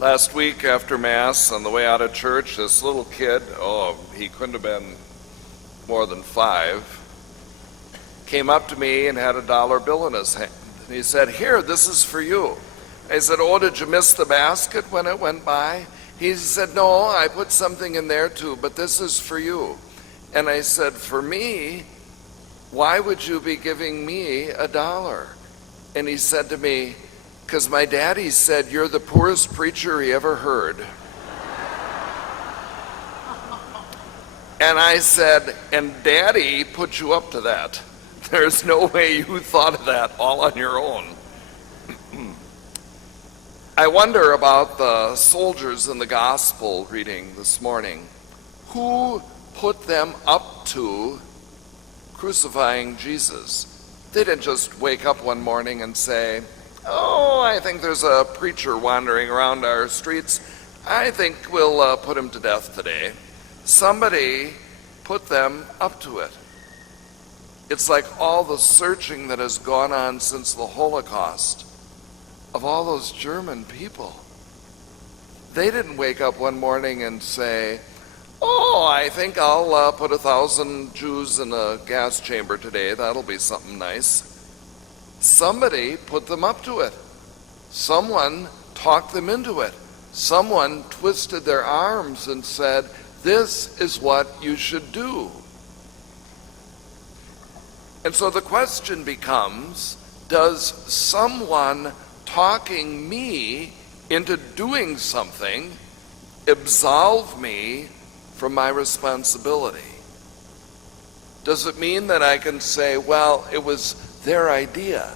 Last week after Mass, on the way out of church, this little kid, he couldn't have been more than 5, came up to me and had a dollar bill in his hand. And he said, "Here, this is for you." I said, "Oh, did you miss the basket when it went by?" He said, "No, I put something in there too, but this is for you." And I said, "For me? Why would you be giving me $1? And he said to me, "Because my daddy said you're the poorest preacher he ever heard." And I said, "And Daddy put you up to that. There's no way you thought of that all on your own." I wonder about the soldiers in the gospel reading this morning. Who put them up to crucifying Jesus? They didn't just wake up one morning and say, "Oh, I think there's a preacher wandering around our streets. I think we'll put him to death today." Somebody put them up to it. It's like all the searching that has gone on since the Holocaust of all those German people. They didn't wake up one morning and say, "Oh, I think I'll put 1,000 Jews in a gas chamber today. That'll be something nice." Somebody put them up to it. Someone talked them into it. Someone twisted their arms and said, "This is what you should do." And so the question becomes, does someone talking me into doing something absolve me from my responsibility? Does it mean that I can say, well, it was their idea?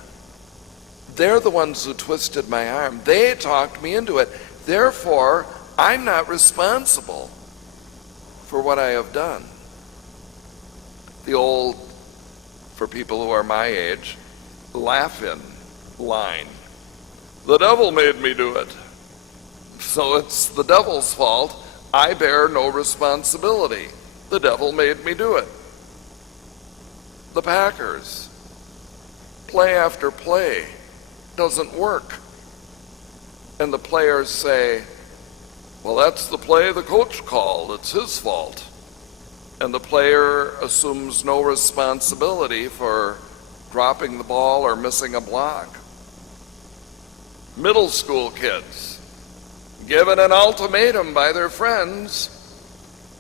They're the ones who twisted my arm. They talked me into it. Therefore, I'm not responsible for what I have done. The old, for people who are my age, laugh-in line. The devil made me do it. So it's the devil's fault. I bear no responsibility. The devil made me do it. The Packers, play after play, doesn't work. And the players say, "Well, that's the play the coach called. It's his fault." And the player assumes no responsibility for dropping the ball or missing a block. Middle school kids, given an ultimatum by their friends: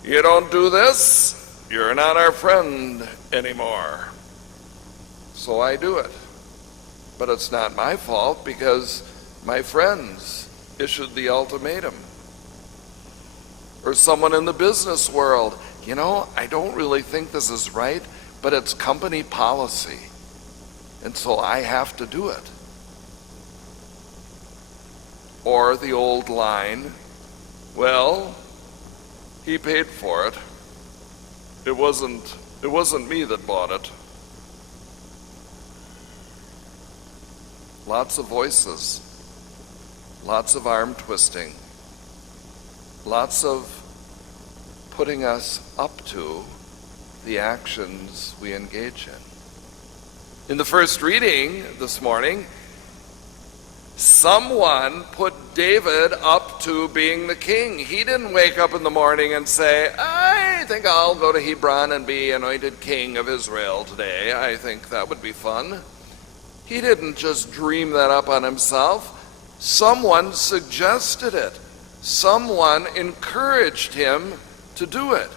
"You don't do this, you're not our friend anymore." So I do it. But it's not my fault because my friends issued the ultimatum. Or someone in the business world, "I don't really think this is right, but it's company policy, and so I have to do it." Or the old line, "Well, he paid for it. It wasn't me that bought it." Lots of voices, lots of arm twisting, lots of putting us up to the actions we engage in. In the first reading this morning, someone put David up to being the king. He didn't wake up in the morning and say, "I think I'll go to Hebron and be anointed king of Israel today. I think that would be fun." He didn't just dream that up on himself. Someone suggested it. Someone encouraged him to do it.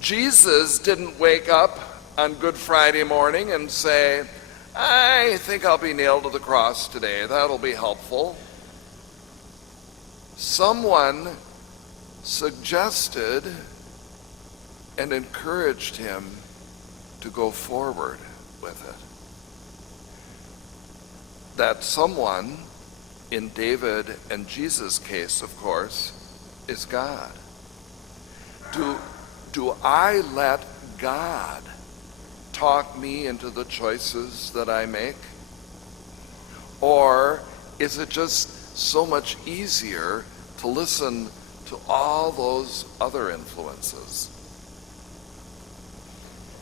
Jesus didn't wake up on Good Friday morning and say, "I think I'll be nailed to the cross today. That'll be helpful." Someone suggested and encouraged him to go forward with it. That someone, in David and Jesus' case, of course, is God. Do I let God talk me into the choices that I make? Or is it just so much easier to listen to all those other influences?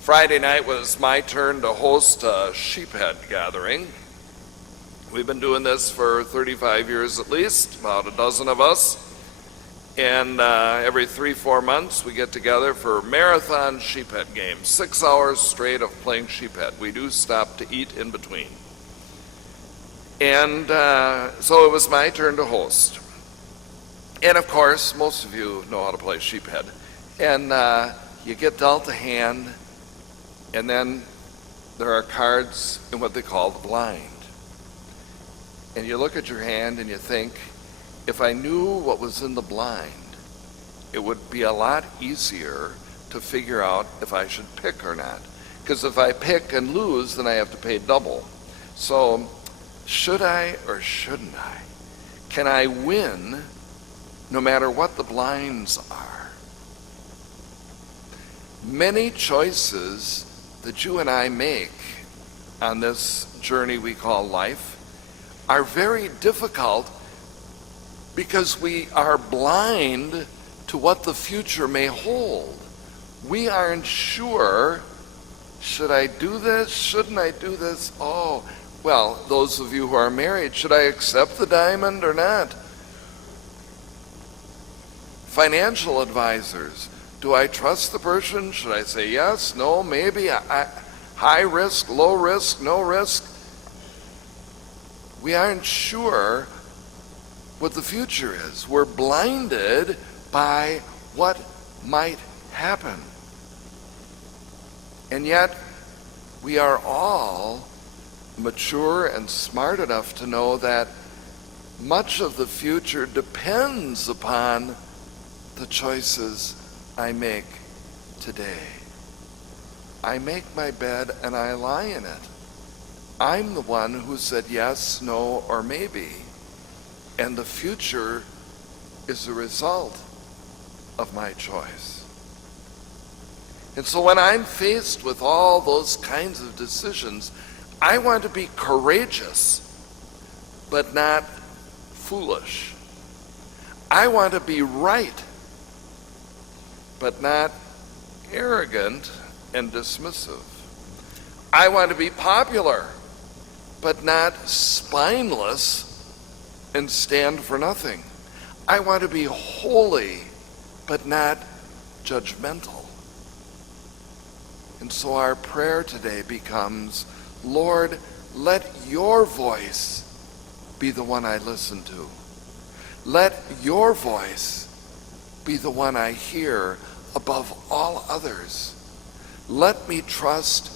Friday night was my turn to host a sheephead gathering. We've been doing this for 35 years at least, about a dozen of us. And every 3-4 months we get together for marathon sheephead games, 6 hours straight of playing sheephead. We do stop to eat in between. And so it was my turn to host. And of course, most of you know how to play sheephead. And you get dealt a hand, and then there are cards in what they call the blind. And you look at your hand and you think, if I knew what was in the blind, it would be a lot easier to figure out if I should pick or not. Because if I pick and lose, then I have to pay double. So, should I or shouldn't I? Can I win no matter what the blinds are? Many choices that you and I make on this journey we call life are very difficult because we are blind to what the future may hold. We aren't sure, should I do this? Shouldn't I do this? Oh, well, those of you who are married, should I accept the diamond or not? Financial advisors, do I trust the person? Should I say yes, no, maybe? High risk, low risk, no risk? We aren't sure what the future is. We're blinded by what might happen. And yet, we are all mature and smart enough to know that much of the future depends upon the choices I make today. I make my bed and I lie in it. I'm the one who said yes, no, or maybe. And the future is a result of my choice. And so when I'm faced with all those kinds of decisions, I want to be courageous, but not foolish. I want to be right, but not arrogant and dismissive. I want to be popular, but not spineless and stand for nothing. I want to be holy, but not judgmental. And so our prayer today becomes, Lord, let your voice be the one I listen to. Let your voice be the one I hear above all others. Let me trust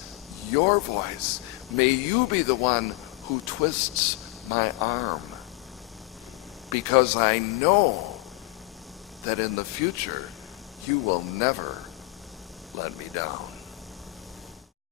your voice. May you be the one who twists my arm, because I know that in the future you will never let me down.